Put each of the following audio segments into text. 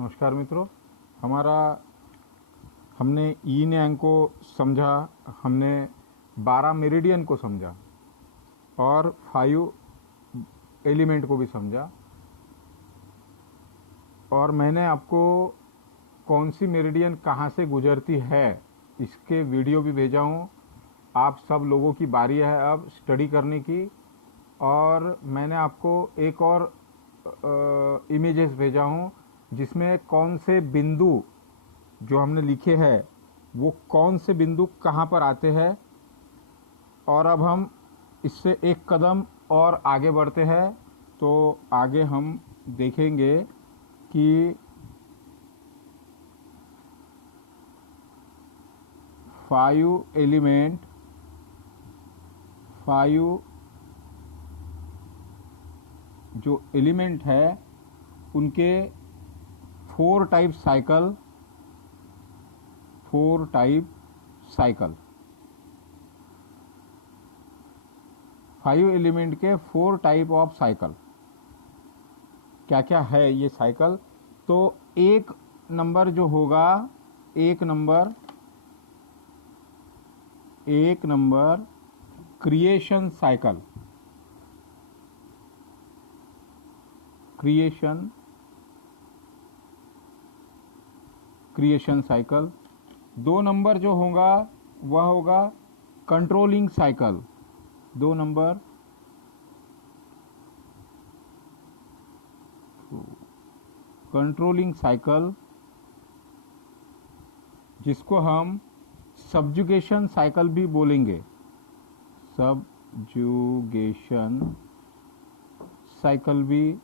नमस्कार मित्रों। हमने यीन यांग को समझा, हमने 12 मेरिडियन को समझा और 5 एलिमेंट को भी समझा। और मैंने आपको कौन सी मेरिडियन कहाँ से गुजरती है इसके वीडियो भी भेजा हूँ। आप सब लोगों की बारी है अब स्टडी करने की। और मैंने आपको एक और इमेजेस भेजा हूँ जिसमें कौन से बिंदु जो हमने लिखे हैं वो कौन से बिंदु कहाँ पर आते हैं। और अब हम इससे एक कदम और आगे बढ़ते हैं। तो आगे हम देखेंगे कि 5 एलिमेंट, 5 जो एलिमेंट है उनके 4 टाइप साइकिल, 5 एलिमेंट के 4 टाइप ऑफ साइकिल क्या क्या है ये साइकिल। तो एक नंबर जो होगा, एक number creation cycle, creation cycle. 2 number जो होगा वह होगा controlling cycle. 2 number controlling cycle, जिसको हम सब्जुगेशन साइकिल भी बोलेंगे। सब्जुगेशन साइकिल भी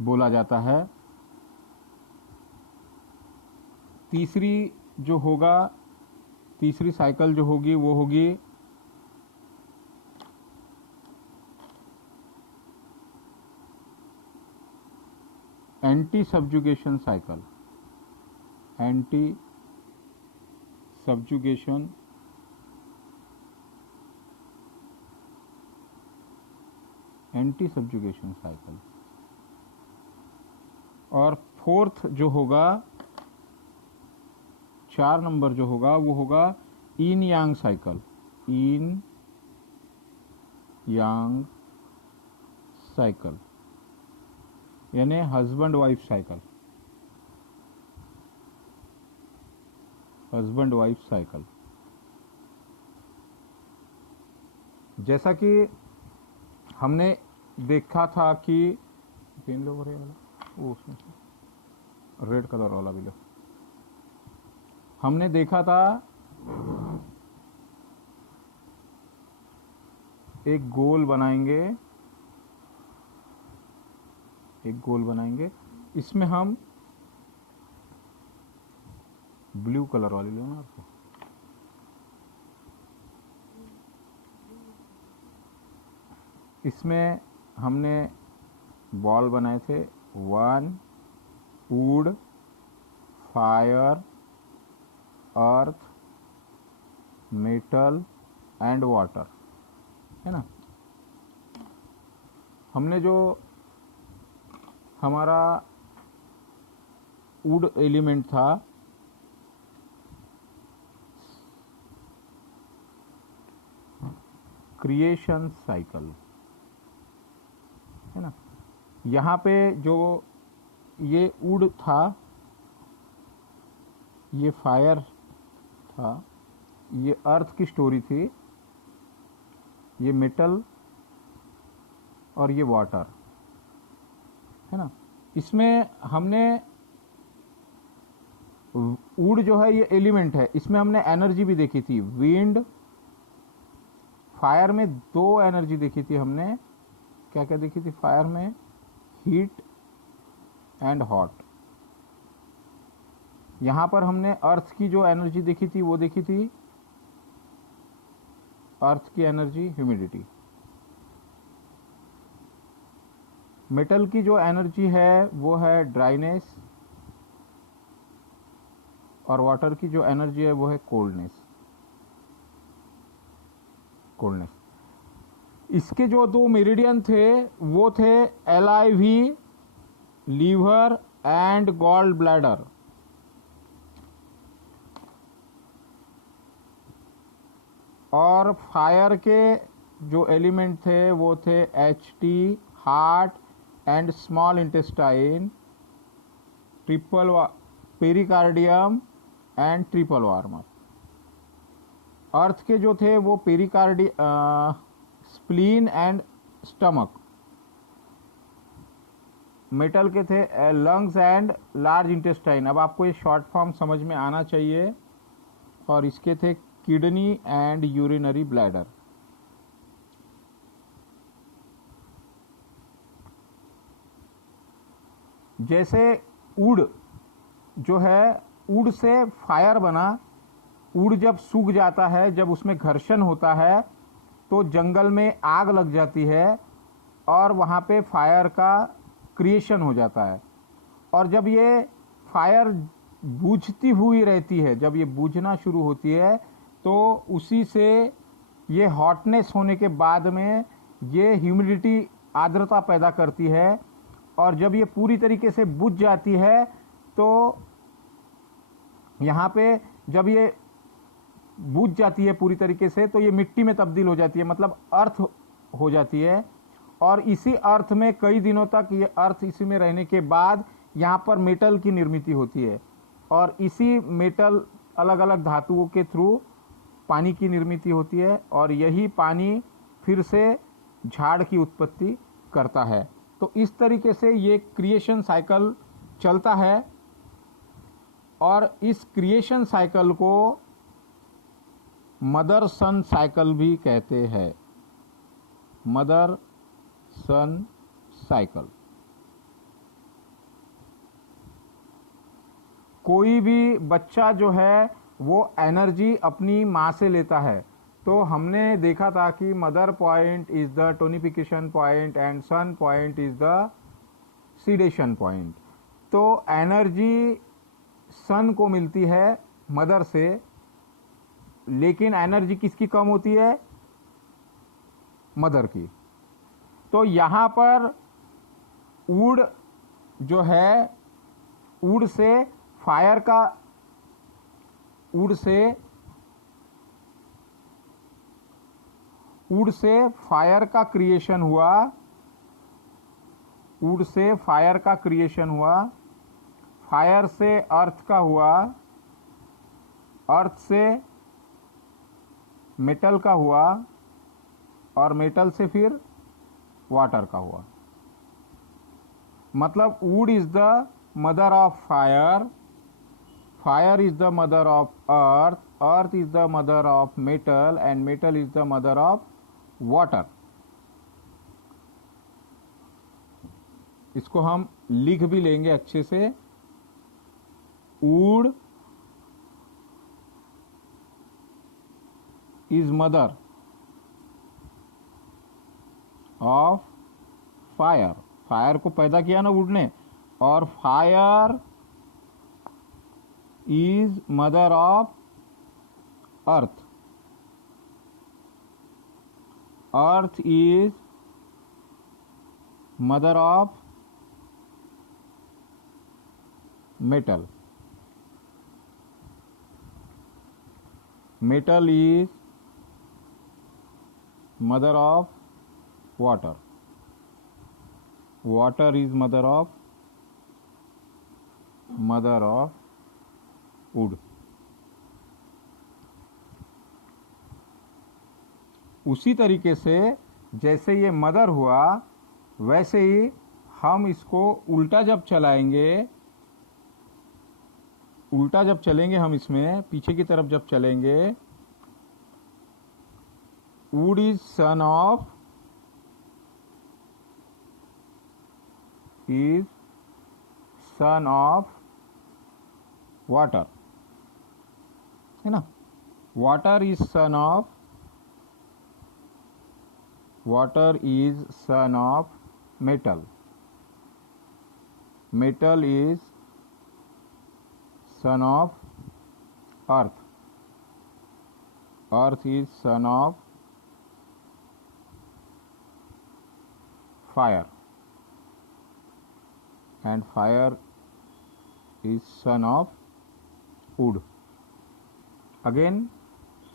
बोला जाता है। तीसरी साइकिल जो होगी वो होगी anti subjugation cycle. Anti subjugation cycle. और 4th जो होगा, 4 नंबर जो होगा वो होगा यीन यांग साइकिल। यीन यांग साइकिल यानी husband wife cycle. Husband wife cycle जैसा कि हमने देखा था कि पेन लो वाला, वो उसमें से रेड कलर वाला भी लो। हमने देखा था एक गोल बनाएंगे, इसमें हम ब्लू कलर वाली लो ना आपको। इसमें हमने बॉल बनाए थे 1 would, fire, earth, metal and water, है ना। हमने जो हमारा वुड एलिमेंट था क्रिएशन साइकिल, है ना। यहाँ पे जो ये वुड था, ये फायर था, ये अर्थ की स्टोरी थी, ये मेटल और ये वाटर, है ना। इसमें हमने वुड जो है ये एलिमेंट है, इसमें हमने एनर्जी भी देखी थी। विंड, फायर में 2 एनर्जी देखी थी हमने। क्या क्या देखी थी फायर में? Heat and hot. यहां पर हमने अर्थ की जो एनर्जी देखी थी वो देखी थी अर्थ की एनर्जी ह्यूमिडिटी। मेटल की जो एनर्जी है वो है ड्राइनेस, और वाटर की जो एनर्जी है वो है कोल्डनेस। इसके जो दो मेरिडियन थे वो थे LIV, liver and gall bladder. और फायर के जो एलिमेंट थे वो थे HT, heart and small intestine, pericardium and triple warmer. Earth के जो थे वो स्प्लीन एंड स्टमक। मेटल के थे लंग्स एंड लार्ज इंटेस्टाइन। अब आपको ये शॉर्ट फॉर्म समझ में आना चाहिए। और इसके थे किडनी एंड यूरिनरी ब्लैडर। जैसे वुड जो है, वुड से फायर बना। वुड जब सूख जाता है, जब उसमें घर्षण होता है तो जंगल में आग लग जाती है और वहाँ पे फायर का क्रिएशन हो जाता है। और जब ये फायर बुझती हुई रहती है, जब ये बुझना शुरू होती है तो उसी से ये हॉटनेस होने के बाद में ये ह्यूमिडिटी, आर्द्रता पैदा करती है। और जब ये पूरी तरीके से बुझ जाती है तो यहाँ पे जब ये बुझ जाती है पूरी तरीके से तो ये मिट्टी में तब्दील हो जाती है, मतलब अर्थ हो जाती है। और इसी अर्थ में कई दिनों तक ये अर्थ इसी में रहने के बाद यहाँ पर मेटल की निर्मित होती है। और इसी मेटल अलग अलग धातुओं के थ्रू पानी की निर्मित होती है और यही पानी फिर से झाड़ की उत्पत्ति करता है। तो इस तरीके से ये क्रिएशन साइकिल चलता है। और इस क्रिएशन साइकिल को मदर सन साइकिल भी कहते हैं। मदर सन साइकिल। कोई भी बच्चा जो है वो एनर्जी अपनी माँ से लेता है। तो हमने देखा था कि mother point is the tonification point and son point is the sedation point. तो एनर्जी सन को मिलती है मदर से, लेकिन एनर्जी किसकी कम होती है? मदर की। तो यहाँ पर वुड जो है, वुड से फायर का, वुड से फायर का क्रिएशन हुआ। वुड से फायर का क्रिएशन हुआ। फायर से अर्थ का हुआ। अर्थ से मेटल का हुआ और मेटल से फिर वाटर का हुआ। मतलब would is the mother of fire, fire is the mother of earth, earth is the mother of metal and metal is the mother of water. इसको हम लिख भी लेंगे अच्छे से। Would is mother of fire. Fire को पैदा किया ना वुड ने। और fire is mother of earth. Earth is mother of metal. Metal is mother of water. Water is mother of wood. उसी तरीके से जैसे ये मदर हुआ, वैसे ही हम इसको उल्टा जब चलाएंगे, उल्टा जब चलेंगे हम इसमें पीछे की तरफ जब चलेंगे, wood is son of water, है ना। water is son of metal. Metal is son of earth. Earth is son of fire, and fire is son of wood. Again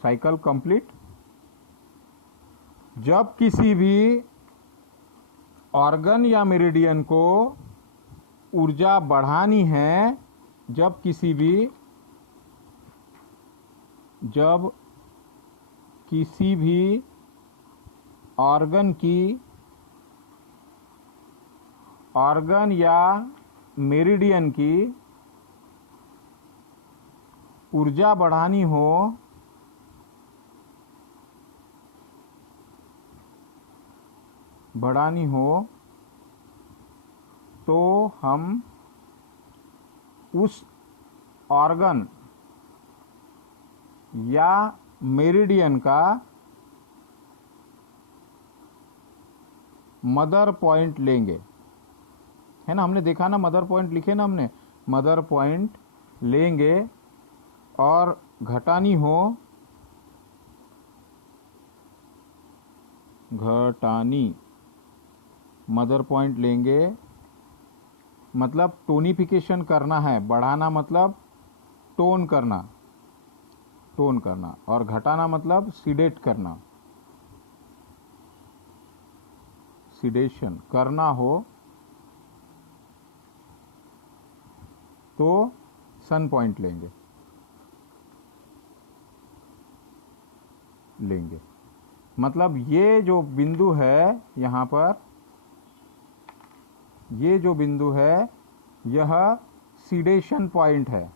cycle complete. जब किसी भी ऑर्गन या मेरिडियन को ऊर्जा बढ़ानी है, जब किसी भी ऑर्गन या मेरिडियन की ऊर्जा बढ़ानी हो तो हम उस ऑर्गन या मेरिडियन का मदर पॉइंट लेंगे, है ना। हमने देखा ना, मदर पॉइंट लिखे ना हमने, मदर पॉइंट लेंगे और घटानी मदर पॉइंट लेंगे, मतलब टोनिफिकेशन करना है। बढ़ाना मतलब टोन करना, और घटाना मतलब सीडेट करना, सीडेशन करना हो तो सन पॉइंट लेंगे। मतलब ये जो बिंदु है यहाँ पर, ये जो बिंदु है यह सीडेशन पॉइंट है।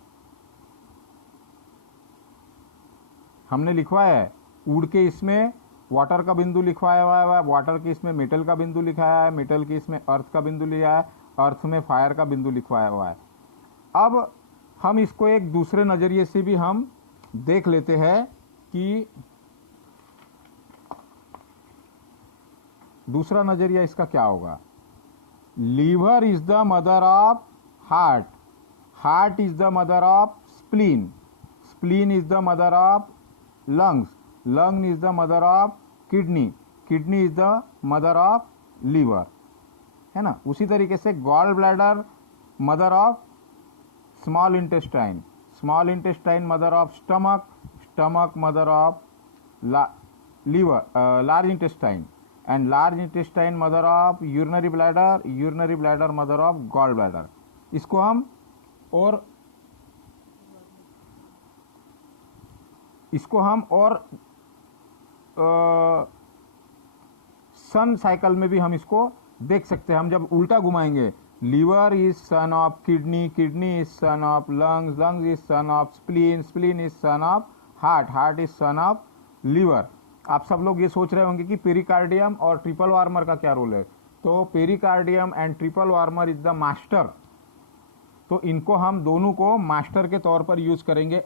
हमने लिखवाया है वुड के इसमें वाटर का बिंदु लिखवाया हुआ है, वाटर के इसमें मेटल का बिंदु लिखाया है, मेटल के इसमें अर्थ का बिंदु लिया है, अर्थ में फायर का बिंदु लिखवाया हुआ है। अब हम इसको एक दूसरे नज़रिए से भी हम देख लेते हैं कि दूसरा नज़रिया इसका क्या होगा। Liver is the mother of heart, heart is the mother of spleen, spleen is the mother of lungs, lung is the mother of kidney, kidney is the mother of liver, है ना। उसी तरीके से gall bladder mother of small intestine, small intestine mother of stomach, stomach mother of liver large intestine, and large intestine mother of urinary bladder, urinary bladder mother of gall bladder। इसको हम और सन cycle में भी हम इसको देख सकते हैं। हम जब उल्टा घुमाएंगे, liver is son of kidney, kidney is son of lungs, lungs is son of spleen, spleen is son of heart, heart is son of liver. आप सब लोग ये सोच रहे होंगे कि पेरिकार्डियम और ट्रिपल वार्मर का क्या रोल है। तो pericardium and triple warmer is the master, तो इनको हम दोनों को मास्टर के तौर पर यूज करेंगे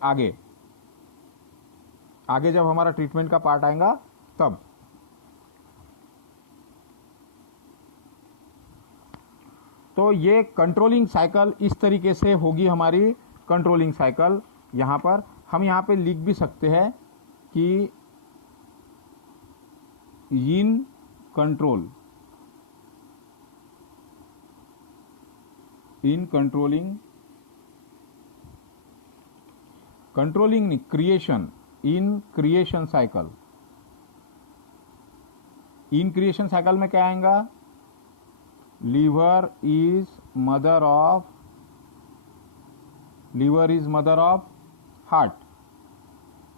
आगे जब हमारा ट्रीटमेंट का पार्ट आएगा तब। तो ये कंट्रोलिंग साइकिल इस तरीके से होगी हमारी कंट्रोलिंग साइकिल। यहां पर हम यहां पे लिख भी सकते हैं कि in controlling creation, in creation cycle, in creation cycle में क्या आएगा, liver is mother of heart,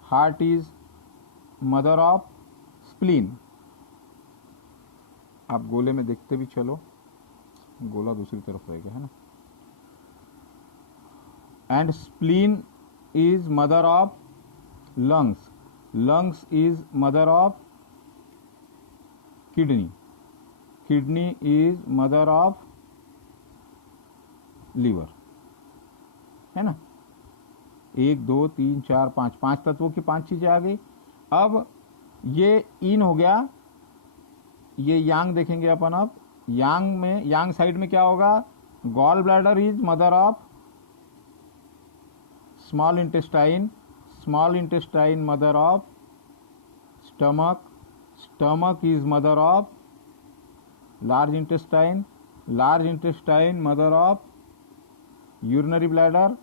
heart is mother of spleen. आप गोले में देखते भी चलो, गोला दूसरी तरफ रहेगा, है ना। And spleen is mother of lungs, lungs is mother of kidney, kidney is mother of liver, है ना। 1 2 3 4 5, 5 तत्वों की 5 चीजें आ गई। अब ये इन हो गया, ये यांग देखेंगे अपन। अब यांग में, यांग साइड में क्या होगा, gall bladder is mother of small intestine, small intestine mother of stomach, stomach is mother of large intestine mother of urinary bladder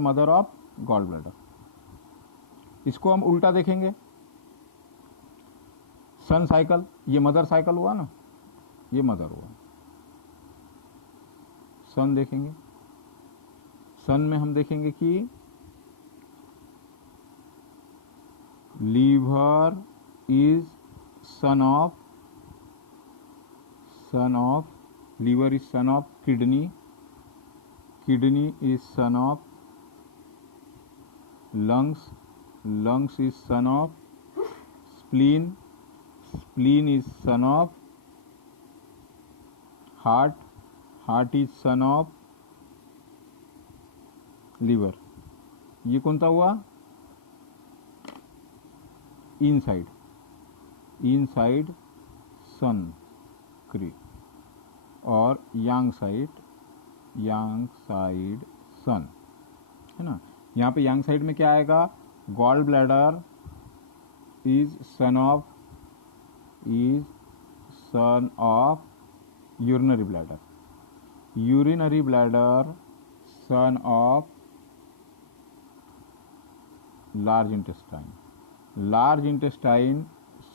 mother of gall bladder. इसको हम उल्टा देखेंगे, सन साइकिल, ये मदर साइकिल हुआ ना, ये मदर हुआ। सन देखेंगे, सन में हम देखेंगे कि liver is son of liver is son of kidney is son of lungs is son of spleen is son of heart is son of liver। ये कौन सा हुआ? इनसाइड सन क्री और यांग साइड सन, है ना। यहाँ पे यांग साइड में क्या आएगा? Gall bladder is son of urinary bladder son of large intestine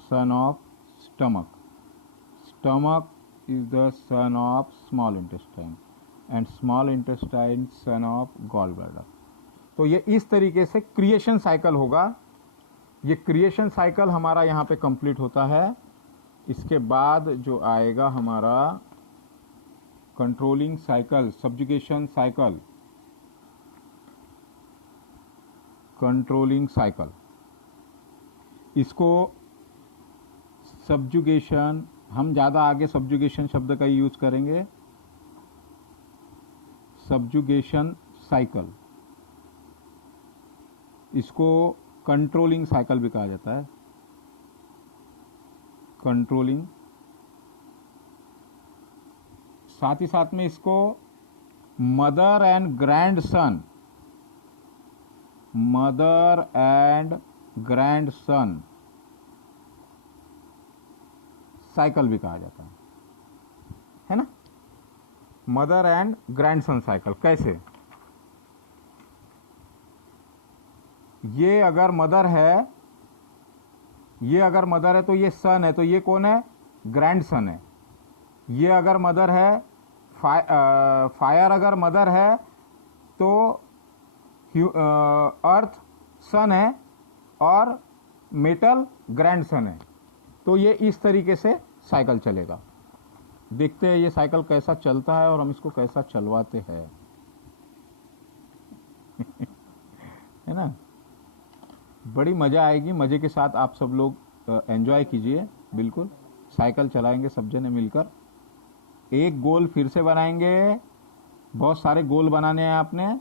son of stomach is the son of small intestine and small intestine son of gallbladder। तो ये इस तरीके से क्रिएशन साइकिल होगा। ये क्रिएशन साइकिल हमारा यहाँ पे कंप्लीट होता है। इसके बाद जो आएगा हमारा controlling cycle, subjugation cycle, controlling cycle. इसको सब्जुगेशन, हम ज़्यादा आगे सब्जुगेशन शब्द का यूज करेंगे। सब्जुगेशन साइकिल, इसको कंट्रोलिंग साइकिल भी कहा जाता है। कंट्रोलिंग, साथ ही साथ में इसको मदर एंड ग्रैंडसन साइकिल भी कहा जाता है ना। मदर एंड ग्रैंडसन साइकिल कैसे? ये अगर मदर है तो ये सन है, तो ये कौन है? ग्रैंडसन है। ये अगर मदर है, फायर अगर मदर है तो अर्थ सन है और मेटल ग्रैंडसन है। तो ये इस तरीके से साइकिल चलेगा। देखते हैं ये साइकिल कैसा चलता है और हम इसको कैसा चलवाते हैं है ना। बड़ी मज़ा आएगी, मज़े के साथ आप सब लोग एंजॉय कीजिए। बिल्कुल साइकिल चलाएंगे सब जने मिलकर। एक गोल फिर से बनाएंगे। बहुत सारे गोल बनाने हैं आपने,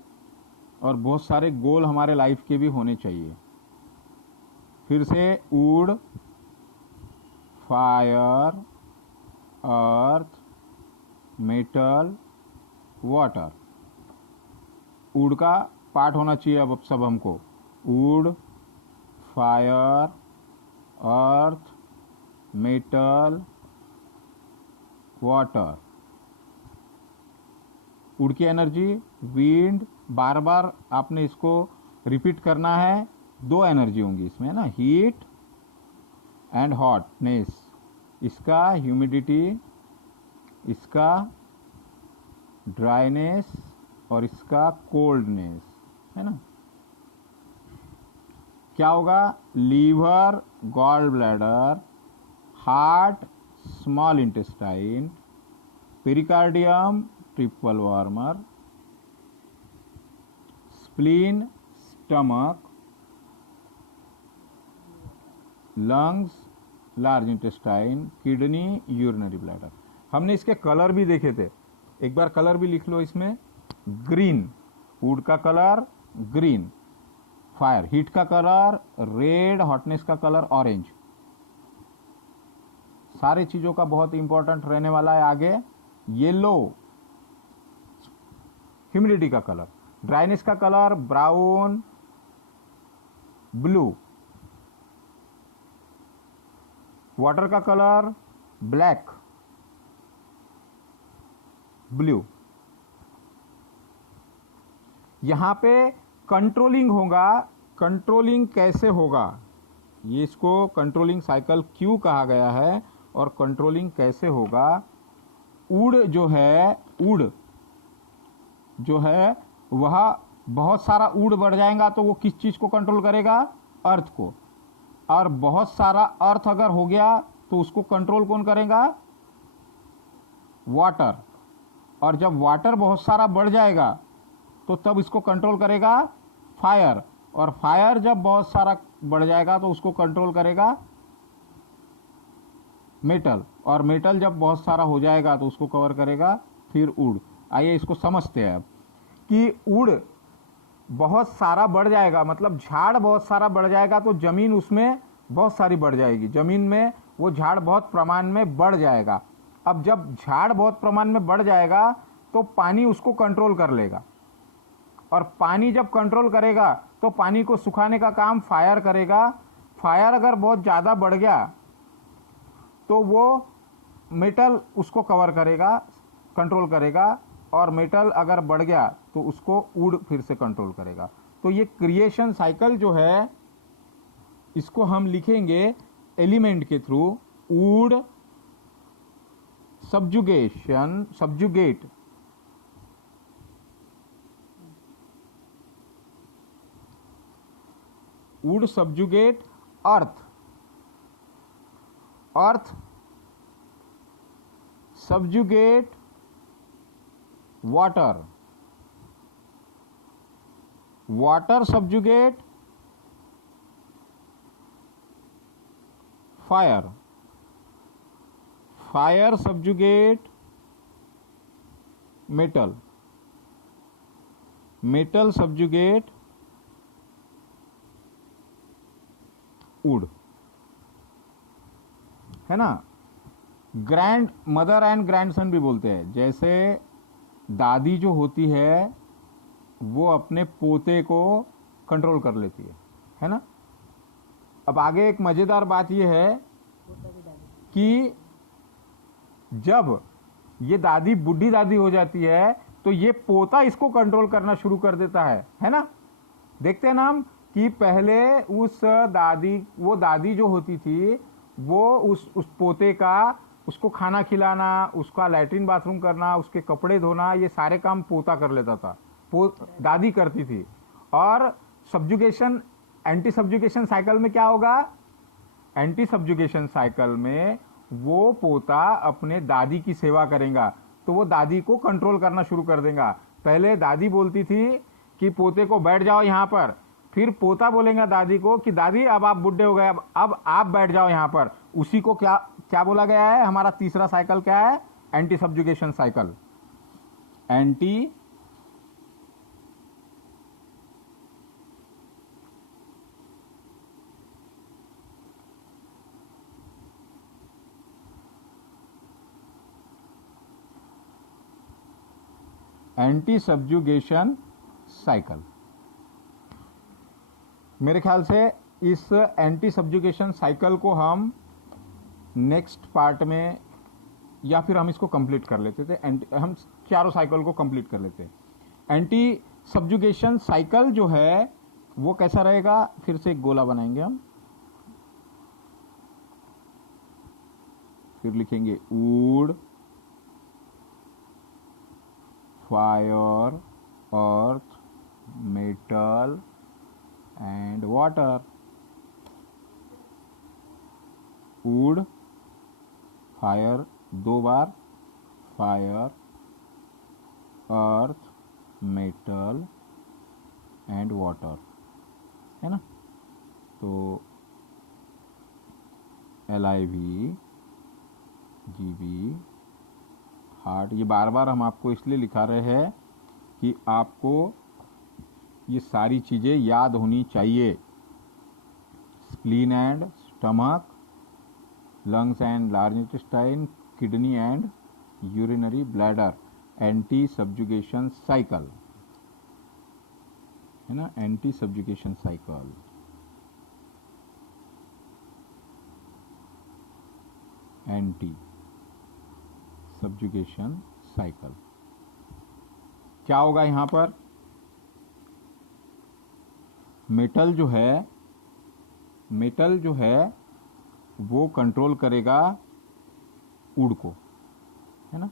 और बहुत सारे गोल हमारे लाइफ के भी होने चाहिए। फिर से would, fire, earth, metal, water. Would का पार्ट होना चाहिए अब सब हमको। Would, fire, earth, metal, water. Would की एनर्जी, विंड, बार बार आपने इसको रिपीट करना है। दो एनर्जी होंगी इसमें ना, हीट एंड हॉटनेस। इसका ह्यूमिडिटी, इसका ड्राइनेस और इसका कोल्डनेस, है ना। क्या होगा? Liver, gall bladder, heart, small intestine, pericardium, triple warmer, spleen, stomach, lungs, large intestine, kidney, urinary bladder. हमने इसके कलर भी देखे थे, एक बार कलर भी लिख लो इसमें। ग्रीन, वुड का कलर ग्रीन। फायर, हीट का कलर रेड, हॉटनेस का कलर ऑरेंज। सारे चीजों का बहुत इंपॉर्टेंट रहने वाला है आगे। येलो, ह्यूमिडिटी का कलर। ड्राइनेस का कलर ब्राउन, ब्लू। वाटर का कलर ब्लैक, ब्लू। यहां पे कंट्रोलिंग होगा। कंट्रोलिंग कैसे होगा, ये इसको कंट्रोलिंग साइकिल क्यों कहा गया है और कंट्रोलिंग कैसे होगा। उड़ जो है वह बहुत सारा उड़ बढ़ जाएगा तो वो किस चीज को कंट्रोल करेगा, अर्थ को। और बहुत सारा अर्थ अगर हो गया तो उसको कंट्रोल कौन करेगा, वाटर। और जब वाटर बहुत सारा बढ़ जाएगा तो तब इसको कंट्रोल करेगा फायर। और फायर जब बहुत सारा बढ़ जाएगा तो उसको कंट्रोल करेगा मेटल। और मेटल जब बहुत सारा हो जाएगा तो उसको कवर करेगा फिर उड़। आइए इसको समझते हैं कि उड़ बहुत सारा बढ़ जाएगा, मतलब झाड़ बहुत सारा बढ़ जाएगा तो जमीन उसमें बहुत सारी बढ़ जाएगी, जमीन में वो झाड़ बहुत प्रमाण में बढ़ जाएगा। अब जब झाड़ बहुत प्रमाण में बढ़ जाएगा तो पानी उसको कंट्रोल कर लेगा। और पानी जब कंट्रोल करेगा तो पानी को सुखाने का काम फायर करेगा। फायर अगर बहुत ज़्यादा बढ़ गया तो वो मेटल उसको कवर करेगा, कंट्रोल करेगा। और मेटल अगर बढ़ गया तो उसको वुड फिर से कंट्रोल करेगा। तो ये क्रिएशन साइकिल जो है इसको हम लिखेंगे एलिमेंट के through, would subjugate, would subjugate earth, earth subjugate water, water subjugate fire, fire subjugate metal, metal subjugate would, है ना। ग्रैंड मदर एंड ग्रैंडसन भी बोलते हैं। जैसे दादी जो होती है वो अपने पोते को कंट्रोल कर लेती है ना। अब आगे एक मजेदार बात यह है कि जब ये दादी बुढ़ी दादी हो जाती है तो ये पोता इसको कंट्रोल करना शुरू कर देता है ना। देखते हैं ना हम कि पहले वो दादी जो होती थी वो उस पोते का, उसको खाना खिलाना, उसका लैट्रिन बाथरूम करना, उसके कपड़े धोना, ये सारे काम पोता कर लेता था, दादी करती थी। और सब्जुगेशन, एंटी सब्जुगेशन साइकिल में क्या होगा, एंटी सब्जुगेशन साइकिल में वो पोता अपने दादी की सेवा करेगा तो वो दादी को कंट्रोल करना शुरू कर देगा। पहले दादी बोलती थी कि पोते को बैठ जाओ यहाँ पर, फिर पोता बोलेगा दादी को कि दादी अब आप बुढ़े हो गए, अब आप बैठ जाओ यहाँ पर। उसी को क्या बोला गया है, हमारा तीसरा साइकिल क्या है, anti subjugation cycle. Anti subjugation cycle. मेरे ख्याल से इस एंटी सब्जुगेशन साइकिल को हम नेक्स्ट पार्ट में, या फिर हम इसको कंप्लीट कर लेते थे, हम चारों साइकिल को कंप्लीट कर लेते। एंटी सब्जुगेशन साइकिल जो है वो कैसा रहेगा, फिर से एक गोला बनाएंगे हम, फिर लिखेंगे would, fire, earth, metal and water. Would, fire 2 bar, fire, earth, metal and water, है ना। तो LIV, GB, हार्ट, ये बार बार हम आपको इसलिए लिखा रहे हैं कि आपको ये सारी चीज़ें याद होनी चाहिए। Spleen and stomach, lungs and large intestine, kidney and urinary bladder, anti subjugation cycle, है ना, anti subjugation cycle. Anti subjugation cycle. क्या होगा यहाँ पर, मेटल जो है वो कंट्रोल करेगा वुड को, है ना।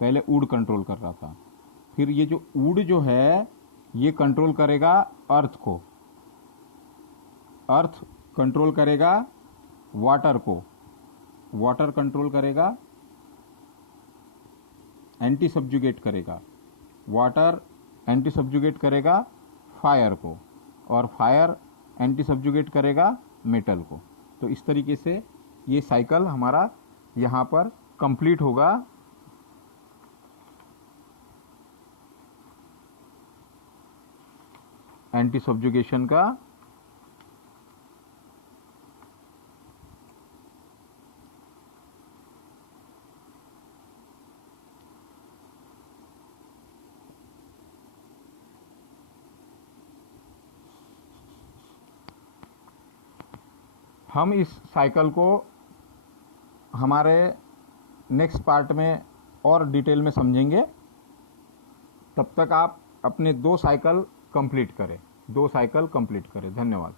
पहले वुड कंट्रोल कर रहा था, फिर ये जो वुड जो है ये कंट्रोल करेगा अर्थ को, अर्थ कंट्रोल करेगा वाटर को, वाटर कंट्रोल करेगा, एंटी सब्जुगेट करेगा, वाटर एंटी सब्जुगेट करेगा फायर को, और फायर एंटी सब्जुगेट करेगा मेटल को। तो इस तरीके से ये साइकिल हमारा यहाँ पर कंप्लीट होगा। एंटी सब्जुगेशन का हम इस साइकिल को हमारे नेक्स्ट पार्ट में और डिटेल में समझेंगे। तब तक आप अपने 2 साइकिल कंप्लीट करें। धन्यवाद।